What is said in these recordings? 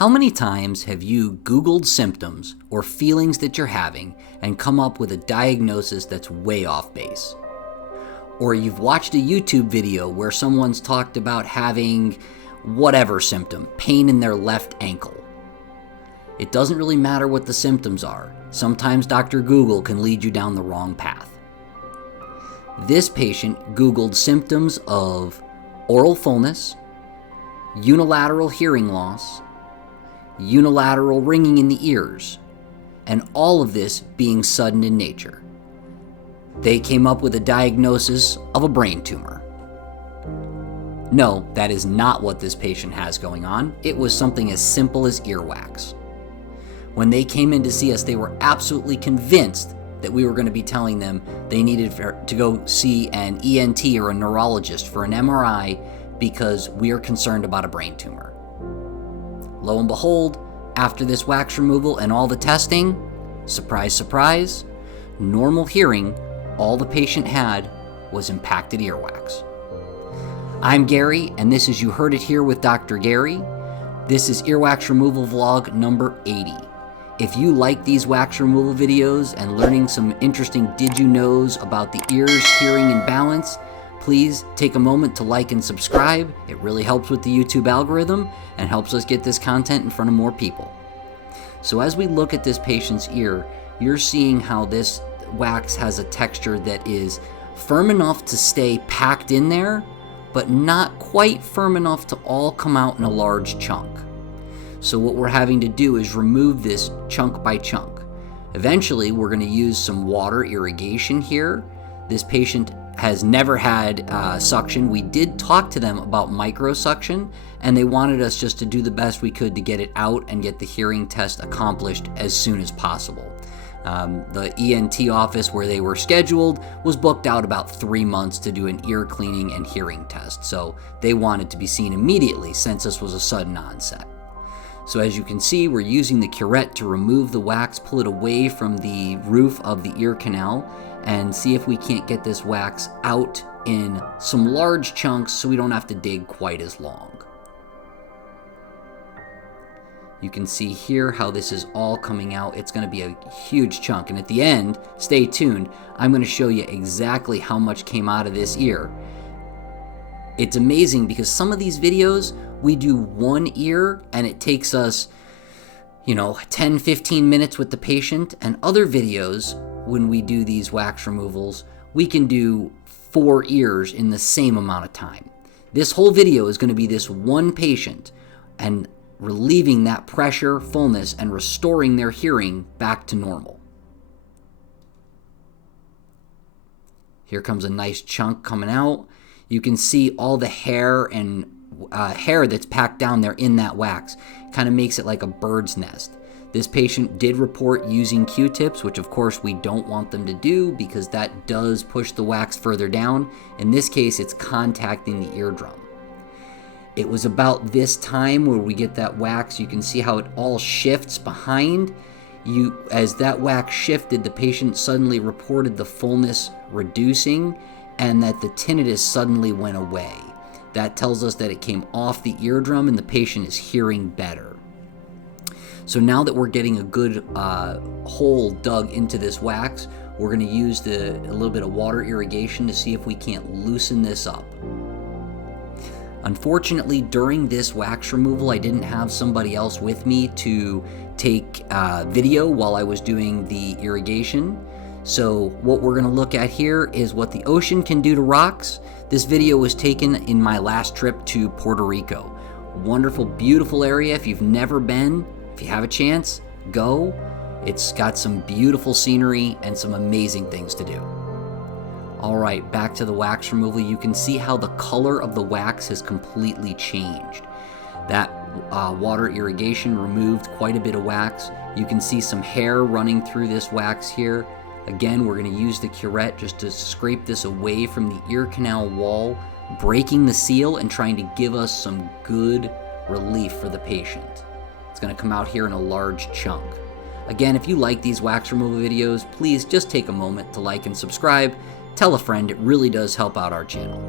How many times have you Googled symptoms or feelings that you're having and come up with a diagnosis that's way off base? Or you've watched a YouTube video where someone's talked about having whatever symptom, pain in their left ankle. It doesn't really matter what the symptoms are. Sometimes Dr. Google can lead you down the wrong path. This patient Googled symptoms of oral fullness, unilateral hearing loss, unilateral ringing in the ears, and all of this being sudden in nature. They came up with a diagnosis of a brain tumor. No, that is not what this patient has going on. It was something as simple as earwax. When they came in to see us, they were absolutely convinced that we were going to be telling them they needed to go see an ENT or a neurologist for an MRI because we are concerned about a brain tumor. Lo and behold, after this wax removal and all the testing, surprise, surprise, normal hearing, all the patient had was impacted earwax. I'm Gary, and this is You Heard It Here with Dr. Gary. This is earwax removal vlog number 80. If you like these wax removal videos and learning some interesting did you knows about the ears, hearing, and balance, please take a moment to like and subscribe. It really helps with the YouTube algorithm and helps us get this content in front of more people. So as we look at this patient's ear, you're seeing how this wax has a texture that is firm enough to stay packed in there, but not quite firm enough to all come out in a large chunk. So what we're having to do is remove this chunk by chunk. Eventually, we're going to use some water irrigation here. This patient has never had suction. We did talk to them about microsuction, and they wanted us just to do the best we could to get it out and get the hearing test accomplished as soon as possible. The ENT office where they were scheduled was booked out about 3 months to do an ear cleaning and hearing test, so they wanted to be seen immediately since this was a sudden onset. So as you can see, we're using the curette to remove the wax, pull it away from the roof of the ear canal, and see if we can't get this wax out in some large chunks so we don't have to dig quite as long. You can see here how this is all coming out. It's going to be a huge chunk, and at the end, stay tuned, I'm going to show you exactly how much came out of this ear. It's amazing because some of these videos, we do one ear and it takes us, 10-15 minutes with the patient, and other videos, when we do these wax removals, we can do 4 ears in the same amount of time. This whole video is going to be this one patient and relieving that pressure, fullness, and restoring their hearing back to normal. Here comes a nice chunk coming out. You can see all the hair and hair that's packed down there in that wax. Kind of makes it like a bird's nest. This patient did report using Q-tips, which of course we don't want them to do because that does push the wax further down. In this case, it's contacting the eardrum. It was about this time where we get that wax. You can see how it all shifts behind. As that wax shifted, the patient suddenly reported the fullness reducing and that the tinnitus suddenly went away. That tells us that it came off the eardrum and the patient is hearing better. So now that we're getting a good hole dug into this wax, we're going to use a little bit of water irrigation to see if we can't loosen this up. Unfortunately, during this wax removal, I didn't have somebody else with me to take video while I was doing the irrigation. So what we're going to look at here is what the ocean can do to rocks. This video was taken in my last trip to Puerto Rico. Wonderful, beautiful area. If you've never been, if you have a chance, go. It's got some beautiful scenery and some amazing things to do. All right, back to the wax removal. You can see how the color of the wax has completely changed. That water irrigation removed quite a bit of wax. You can see some hair running through this wax here. Again, we're going to use the curette just to scrape this away from the ear canal wall, breaking the seal and trying to give us some good relief for the patient. It's going to come out here in a large chunk. Again, if you like these wax removal videos, please just take a moment to like and subscribe. Tell a friend, it really does help out our channel.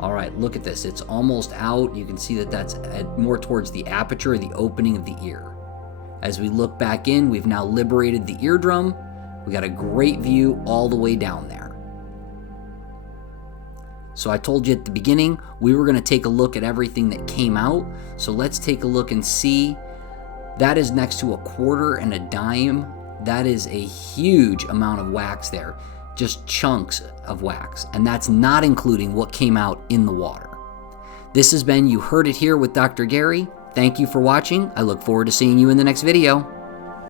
All right, look at this. It's almost out. You can see that that's more towards the aperture or the opening of the ear. As we look back in, we've now liberated the eardrum. We got a great view all the way down there. So I told you at the beginning, we were gonna take a look at everything that came out. So let's take a look and see. That is next to a quarter and a dime. That is a huge amount of wax there, just chunks of wax. And that's not including what came out in the water. This has been You Heard It Here with Dr. Gary. Thank you for watching. I look forward to seeing you in the next video.